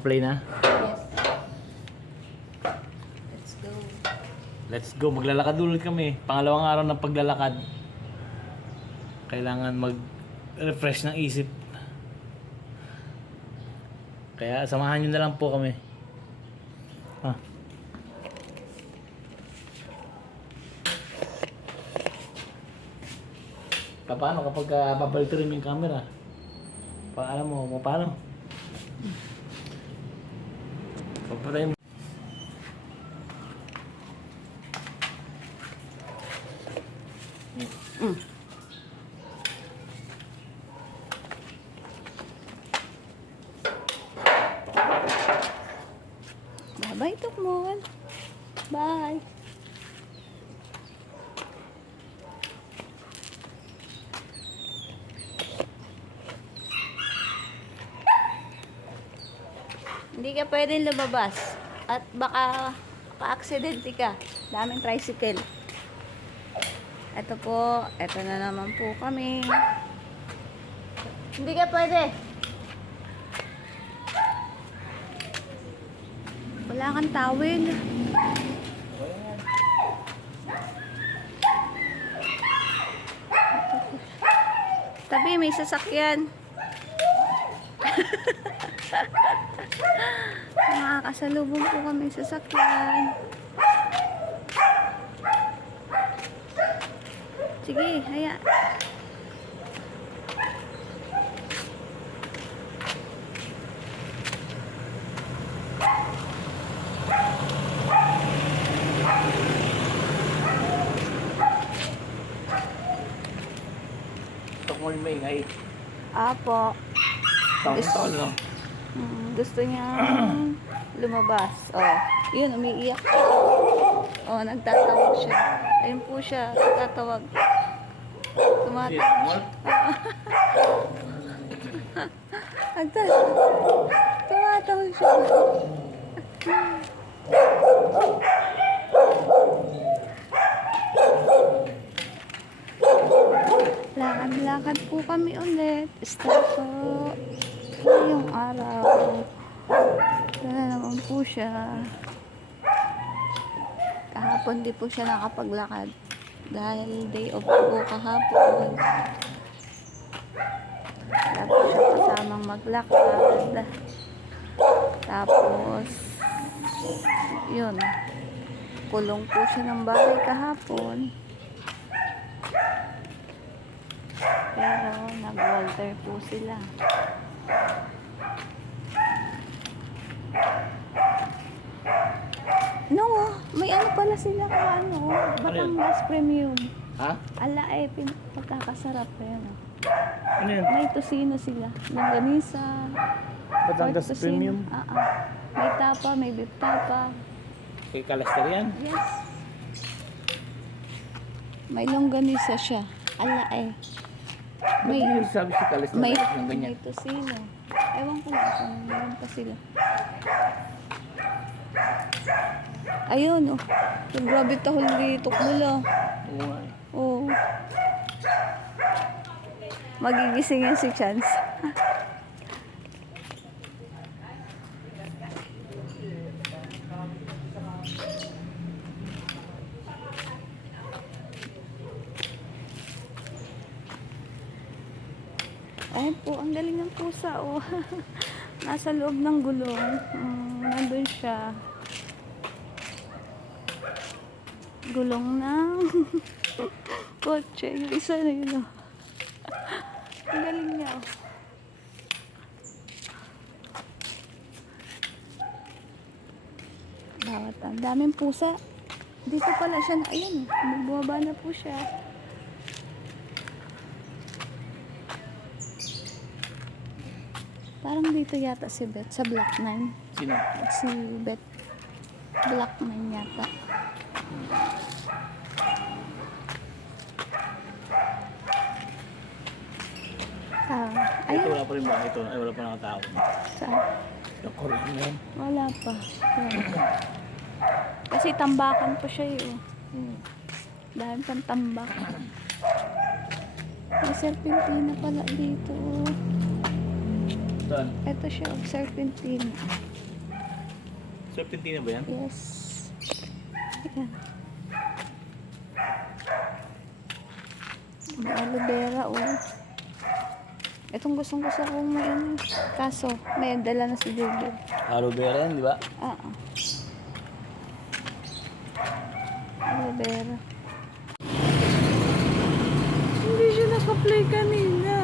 Naka-play na? Yes. Let's go. Let's go. Maglalakad ulit kami. Pangalawang araw ng paglalakad. Kailangan mag-refresh ng isip. Kaya samahan nyo na lang po kami. Ah. Pa- Paano kapag uh, babalik mo yung camera? Pa alam mo paano? Pagpatay mo. Hindi ka pwedeng lumabas. At baka ka-aksidente ka. Daming tricycle. Ito po, ito na naman po kami. Hindi ka pwede. Wala kang towel. Tabi, may sasakyan. Nakakasalubong po kami sa sasakyan. Sige, haya. Ito mo yung maingay. Apo. Taon-taon lang. Mm, gusto niya lumabas. Oh, yun, umiiyak siya. Oh, nagtatawag siya. Ayun po siya, nagtatawag. Tumatawag. Nagtatawag. Tumatawag siya. Lakad-lakad po kami ulit. Start po. Ngayong araw. Po siya. Kahapon di po siya nakapaglakad. Dahil day off po kahapon. Po siya kasamang maglakad. Tapos, yun. Kulong po siya ng bahay kahapon. Pero, nag-walter po sila. No, may ano pala sila ka ano, Batangas Premium. Ha? Ala eh, pin- pagkakasarap yan. oh. Ano yun? May tosino sila. Langganisa. Batangas pork tosino. Premium? Ah, ah. May tapa, may beef tapa. Kay Kalaster yan? Yes. May longganisa siya. Ala eh. May May, sabi si Kalaster may, ng ganyan. may tosino. Ewan ko lang kung meron pa sila. Ayun, oh. Yung grabe tahol dito lang. Oo nga eh. Oo. Magigising yan si Chance. Ayan po, ang galing ng pusa, oh. Nasa loob ng gulong. Mm, nandun siya. Gulong ng kotse. Yung isa na yun, oh. Ang galing niya, oh. Bawat ang daming pusa. Dito pala siya na, ayun, bumaba na po siya. Parang dito yata si Beth, sa Black 9. Sino? Si Beth, Black 9 yata. Ah, Ito ayun. wala pa rin ba? Ito, ay wala pa nakatao. Saan? Yung Korean na yan. Wala pa. Yan. Kasi tambakan pa siya eh. oh. Hmm. Dahil pang tambak. May serpentina pala dito. oh. Saan? Ito siya, oh, serpentina. Serpentina ba yan? Yes. Ayan. May aloe vera, oh. Itong gustong gusto kong may ano. Kaso, may dala na si Juju. Aloe vera yan, di ba? Ah, ah. Aloe vera. Hindi siya nakaplay kanina.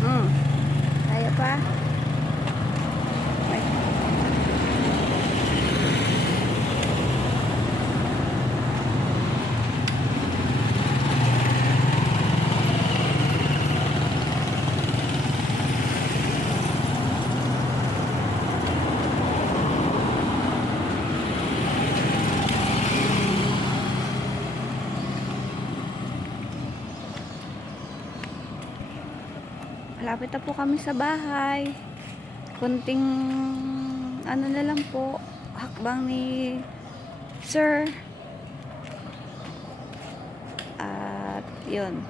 Hmm. Kaya pa? Ay. Malapit na po kami sa bahay. Kunting ano na lang po, hakbang ni Sir. At yun.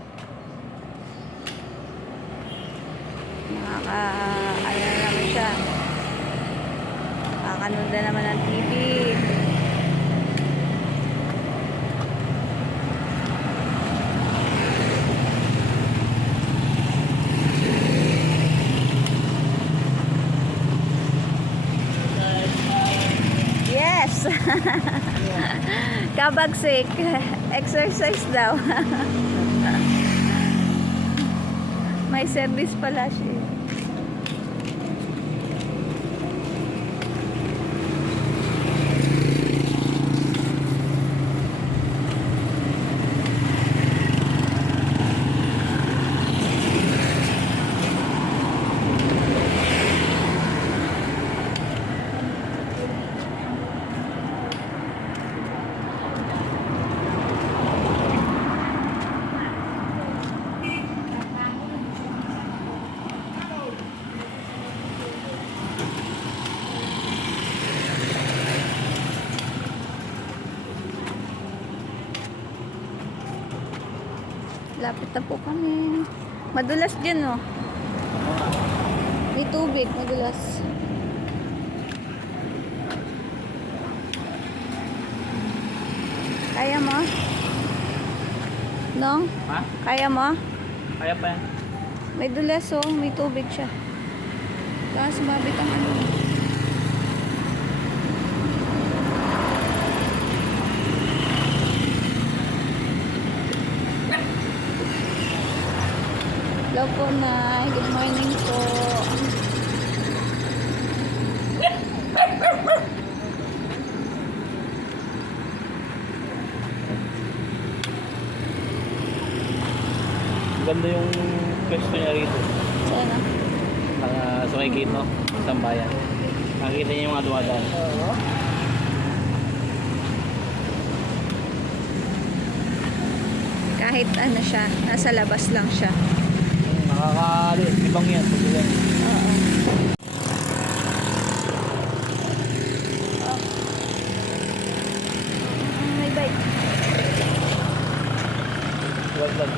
Nakaka, ano na naman siya. Nakakanood na naman ng TV. Kabagsik. Exercise daw. May service pala siya. Lapit na po kami. Madulas dyan, oh. May tubig, madulas. Kaya mo? No? Ha? Kaya mo? Kaya pa yan. May dulas, oh. May tubig siya. Kaya sumabit ang ano. Po, Nay. Good morning po. Ganda yung pwesto niya rito. Sana. Naka, sa may gate, no? Bayan. Nakikita niya yung mga dumadaan. Oo. Kahit ano siya, nasa labas lang siya. Nakaka-ibang yan. Pag yan. Oo. May bike. Well done.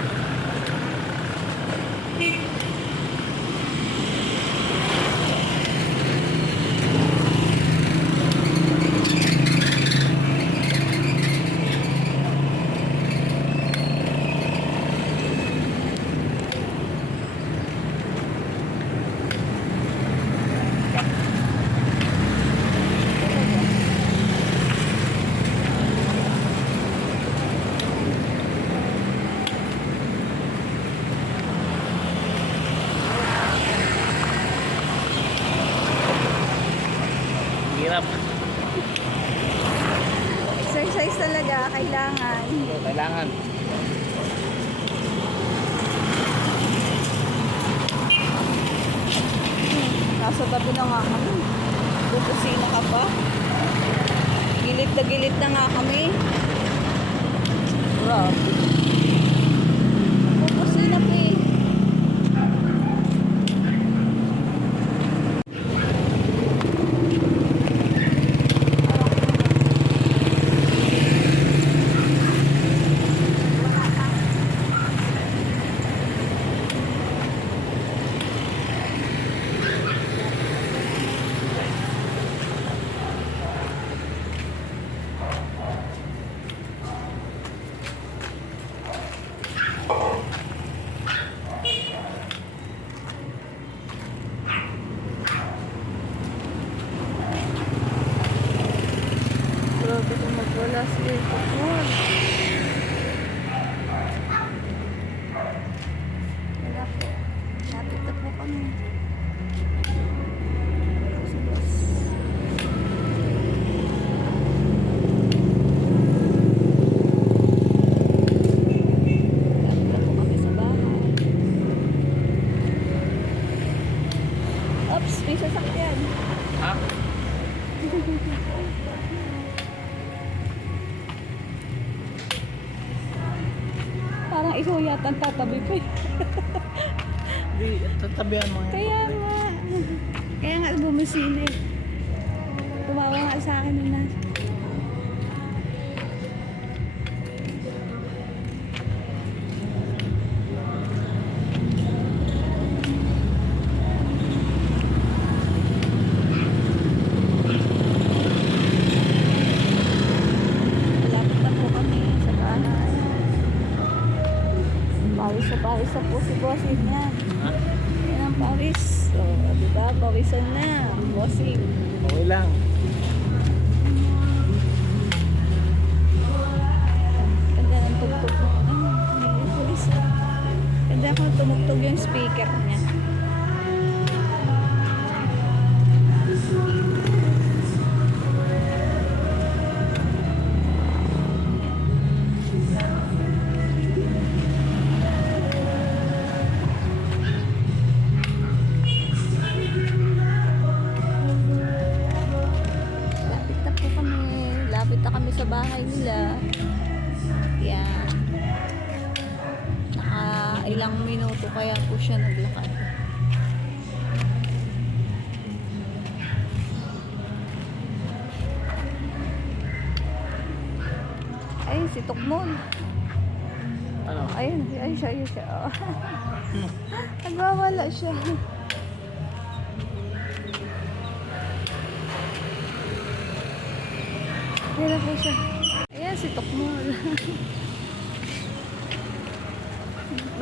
Hirap. Exercise talaga, kailangan. Kailangan. Nasa tabi na nga kami. Pupusina ka pa. Gilid na gilid na nga kami. Grabe. Tumugtog yung speaker niya. Ilang minuto kaya po siya naglakad. Ay, si Tukmon. Ano? Ayun, ayun siya, ayun siya. Oh. Nagwawala siya. Ayun po siya.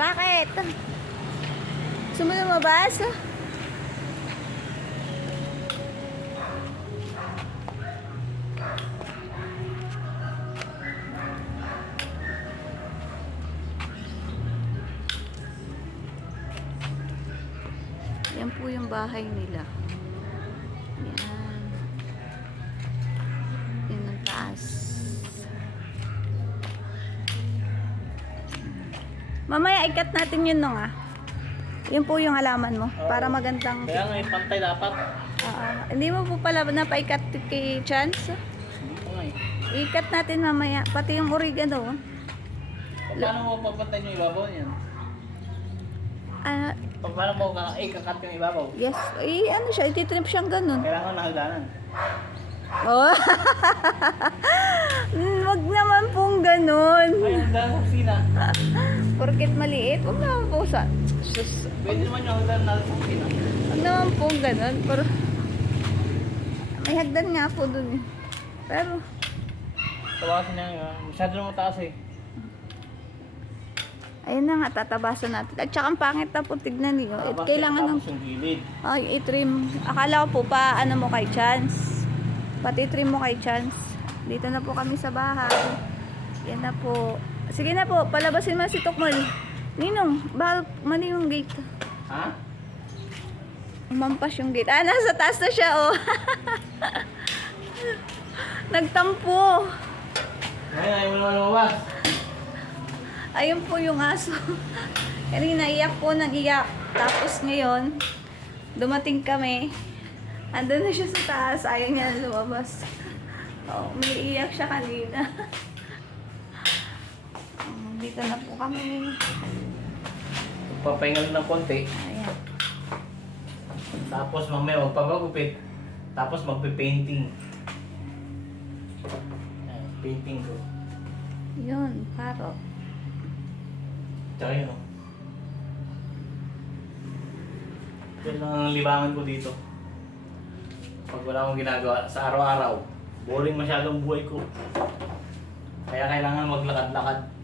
Bakit? Gusto mo lumabas? Yan po yung bahay nila. Mamaya ikat natin yun nung ah. Yun po yung halaman mo. Para magandang... Kaya nga, pantay dapat. Ah, hindi mo po pala napaikat kay Chance. Hindi ko nga eh. Ikat natin mamaya. Pati yung oregano. Paano mo papantay yung ibabaw niyan? Ah, Paano mo ka ikakat yung ibabaw? yes. Eh, ano siya? Ititrip siyang ganun. Kailangan nahagdanan. Oh. Wag naman pong ganun. Ay, hagdanan sa kusina. Porket maliit, wag naman po sa... Sus, Pwede naman yung hagdanan natin sa kusina. wag naman pong ganun. Pero... May hagdan nga po dun eh. Pero... Tawasin niya yun. Masyado na mataas eh. Ayun na nga, tatabasan natin. At saka ang pangit na po tignan niyo. It, kailangan ng... Yung gilid. Ay, itrim. Akala ko po pa, ano mo kay Chance. Pati trim mo kay Chance. Dito na po kami sa bahay. Yan na po. Sige na po, palabasin mo si Tukmol. Ninong, bahal, mali yung gate. Ha? Umampas yung gate. Ah, nasa taas na siya, oh. Nagtampo. Ngayon, ayaw mo naman lumabas. Ayun po yung aso. Kanina iyak po nang iyak. Tapos ngayon, dumating kami. Andun na siya sa taas. Ayaw niya lumabas. Oh, may iyak siya kanina. Dito na po kami. Papahingal ng konti. Ayan. Tapos mamaya magpapagupit. Tapos magpe-painting. Ayan, painting ko. Yun, paro. Tsaka yun oh. Yan lang ang libangan ko dito. Pag wala akong ginagawa sa araw-araw, boring masyadong buhay ko. Kaya kailangan maglakad-lakad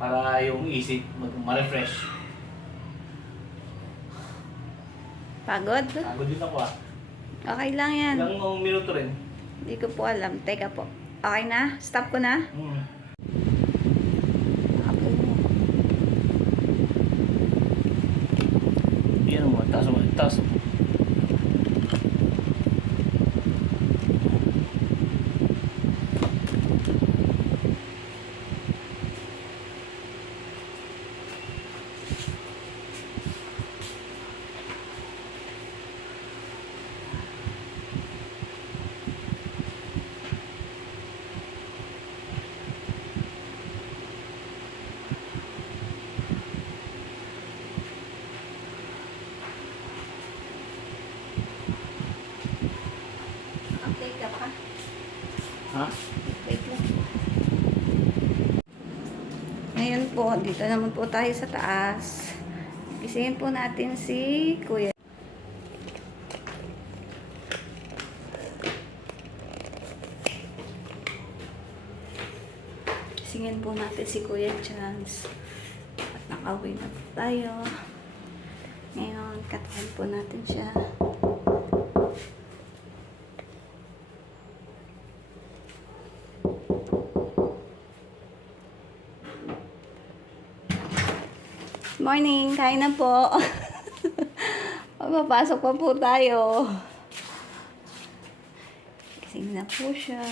para yung isip ma-refresh. Pagod? Pagod din ako ah. Okay lang yan. Ilang minuto rin. Hindi ko po alam. Teka po. Okay na? Stop ko na? Hmm. Okay. Yan mo, taas mo, taas mo. Update ka pa? Ha? Wait lang. Ngayon po, dito naman po tayo sa taas. Gisingin po natin si Kuya. Gisingin po natin si Kuya Chance. At nakauwi na po tayo. Ngayon, katahan po natin siya. Morning, kain na po. Papapasok pa po tayo. Gising na po siya.